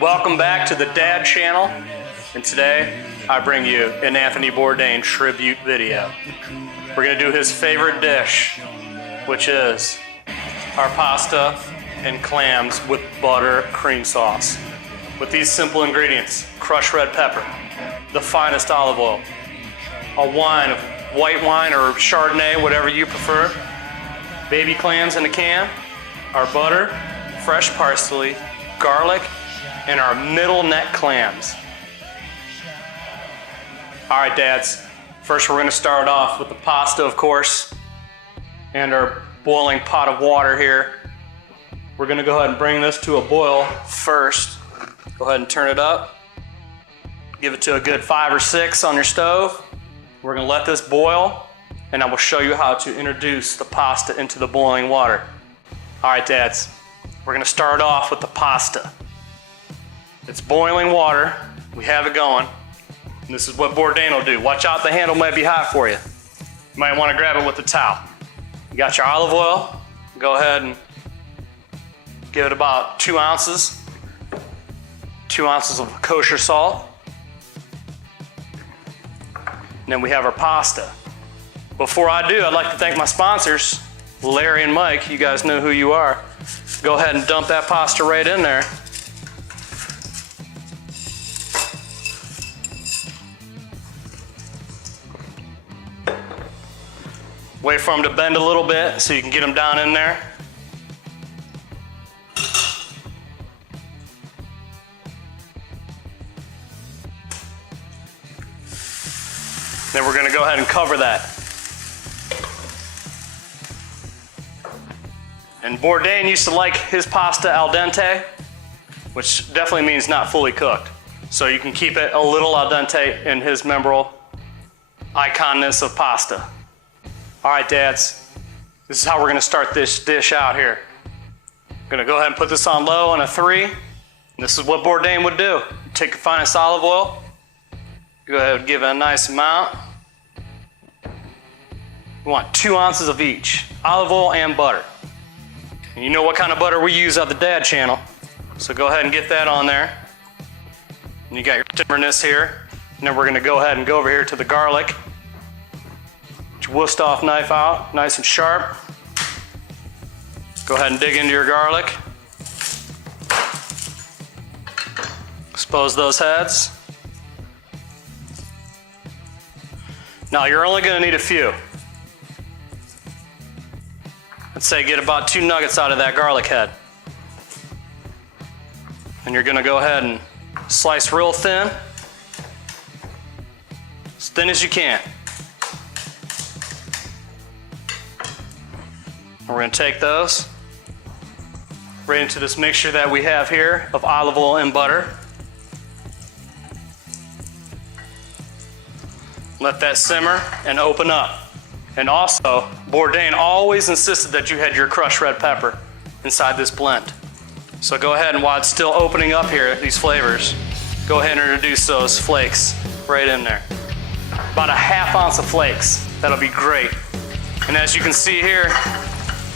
Welcome back to the Dad channel, and today I bring you an Anthony Bourdain tribute video. We're going to do his favorite dish, which is our pasta and clams with butter cream sauce. With these simple ingredients: crushed red pepper, the finest olive oil, a wine of white wine or Chardonnay, whatever you prefer, baby clams in a can, our butter, fresh parsley, garlic, and our middle neck clams. All right, dads, first we're gonna start off with the pasta, of course, and our boiling pot of water here. We're gonna go ahead and bring this to a boil first. Go ahead and turn it up. Give it to a good 5 or 6 on your stove. We're gonna let this boil, and I will show you how to introduce the pasta into the boiling water. All right, dads, we're gonna start off with the pasta. It's boiling water, we have it going, and this is what Bourdain will do. Watch out, the handle might be hot for you. You might wanna grab it with a towel. You got your olive oil, go ahead and give it about 2 ounces. 2 ounces of kosher salt. And then we have our pasta. Before I do, I'd like to thank my sponsors, Larry and Mike. You guys know who you are. Go ahead and dump that pasta right in there. Wait for them to bend a little bit so you can get them down in there. Then we're gonna go ahead and cover that. And Bourdain used to like his pasta al dente, which definitely means not fully cooked. So you can keep it a little al dente in his memorable iconness of pasta. All right, dads, this is how we're gonna start this dish out here. I'm gonna go ahead and put this on low on a 3. And this is what Bourdain would do. Take the finest olive oil, go ahead and give it a nice amount. We want 2 ounces of each, olive oil and butter. And you know what kind of butter we use on the Dad channel, so go ahead and get that on there. And you got your timberness here. And then we're gonna go ahead and go over here to the garlic. Get your Wusthof knife out, nice and sharp. Go ahead and dig into your garlic. Expose those heads. Now you're only gonna need a few. Let's say get about 2 nuggets out of that garlic head. And you're gonna go ahead and slice real thin, as thin as you can. And we're gonna take those right into this mixture that we have here of olive oil and butter. Let that simmer and open up. And also, Bourdain always insisted that you had your crushed red pepper inside this blend. So go ahead, and while it's still opening up here, these flavors, go ahead and introduce those flakes right in there. About a 1/2 ounce of flakes, that'll be great. And as you can see here,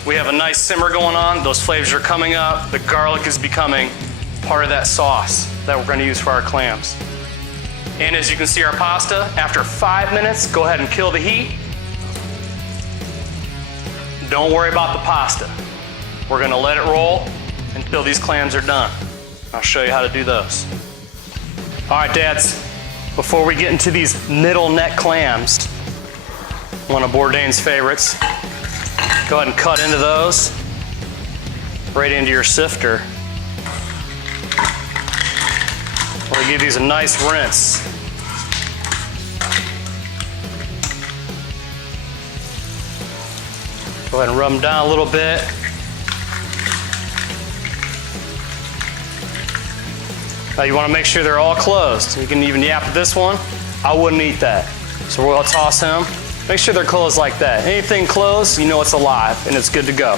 we have a nice simmer going on. Those flavors are coming up. The garlic is becoming part of that sauce that we're gonna use for our clams. And as you can see, our pasta, after 5 minutes, go ahead and kill the heat. Don't worry about the pasta. We're gonna let it roll until these clams are done. I'll show you how to do those. All right, dads, before we get into these middle neck clams, one of Bourdain's favorites, go ahead and cut into those, right into your sifter. We'll give these a nice rinse. Go ahead and rub them down a little bit. Now you want to make sure they're all closed. You can even yap this one. I wouldn't eat that. So we'll toss him. Make sure they're closed like that. Anything closed, you know it's alive and it's good to go.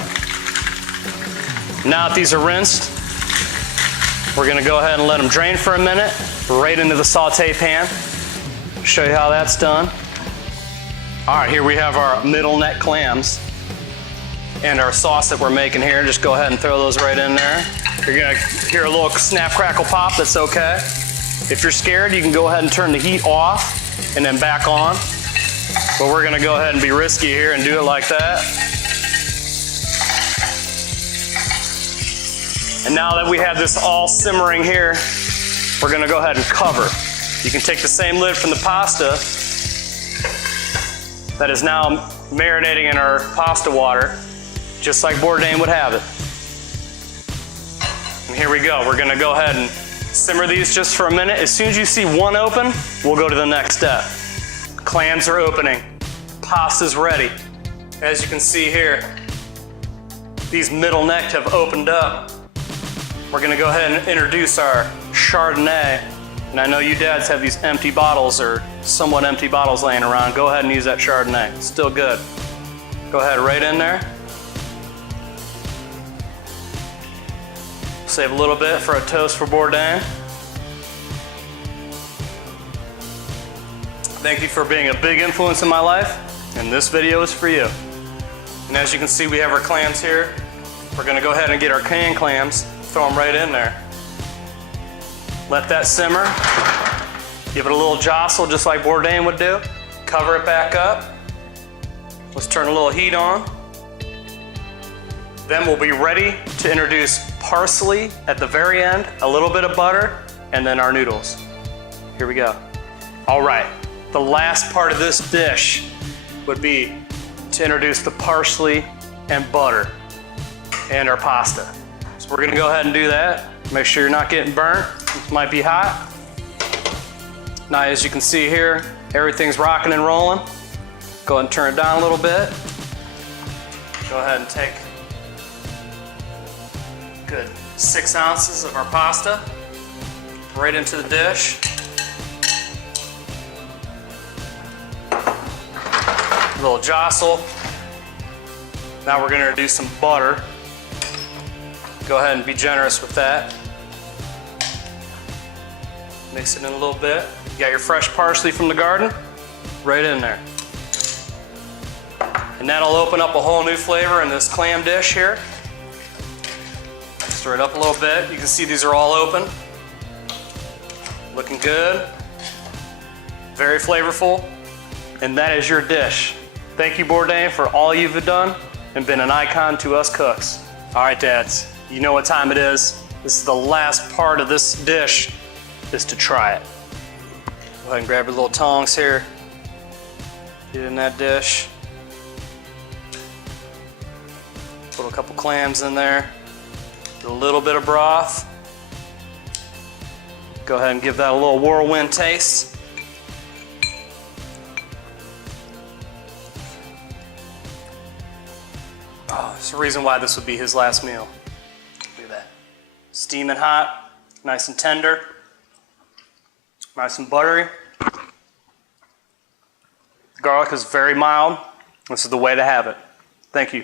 Now that these are rinsed, we're gonna go ahead and let them drain for a minute, right into the saute pan. Show you how that's done. All right, here we have our middle neck clams. and our sauce that we're making here. Just go ahead and throw those right in there. You're gonna hear a little snap, crackle, pop, that's okay. If you're scared, you can go ahead and turn the heat off and then back on. But we're gonna go ahead and be risky here and do it like that. And now that we have this all simmering here, we're gonna go ahead and cover. You can take the same lid from the pasta that is now marinating in our pasta water, just like Bourdain would have it. And here we go. We're gonna go ahead and simmer these just for a minute. As soon as you see one open, we'll go to the next step. Clams are opening. Pasta's ready. As you can see here, these middle necks have opened up. We're gonna go ahead and introduce our Chardonnay. And I know you dads have these empty bottles or somewhat empty bottles laying around. Go ahead and use that Chardonnay. It's still good. Go ahead right in there. Save a little bit for a toast for Bourdain. Thank you for being a big influence in my life, and this video is for you. And as you can see, we have our clams here. We're gonna go ahead and get our canned clams, throw them right in there. Let that simmer. Give it a little jostle just like Bourdain would do. Cover it back up. Let's turn a little heat on. Then we'll be ready to introduce parsley at the very end, a little bit of butter, and then our noodles. Here we go. All right, the last part of this dish would be to introduce the parsley and butter and our pasta. So we're gonna go ahead and do that. Make sure you're not getting burnt. This might be hot. Now, as you can see here, everything's rocking and rolling. Go ahead and turn it down a little bit. Go ahead and take good 6 ounces of our pasta right into the dish. A little jostle. Now we're gonna do some butter. Go ahead and be generous with that. Mix it in a little bit. You got your fresh parsley from the garden, right in there. And that'll open up a whole new flavor in this clam dish here. Stir it up a little bit. You can see these are all open. Looking good. Very flavorful. And that is your dish. Thank you, Bourdain, for all you've done and been an icon to us cooks. All right, dads, you know what time it is. This is the last part of this dish, is to try it. Go ahead and grab your little tongs here. Get it in that dish. Put a couple clams in there. A little bit of broth. Go ahead and give that a little whirlwind taste. Oh, there's a reason why this would be his last meal. Look at that. Steaming hot, nice and tender, nice and buttery. The garlic is very mild. This is the way to have it. Thank you.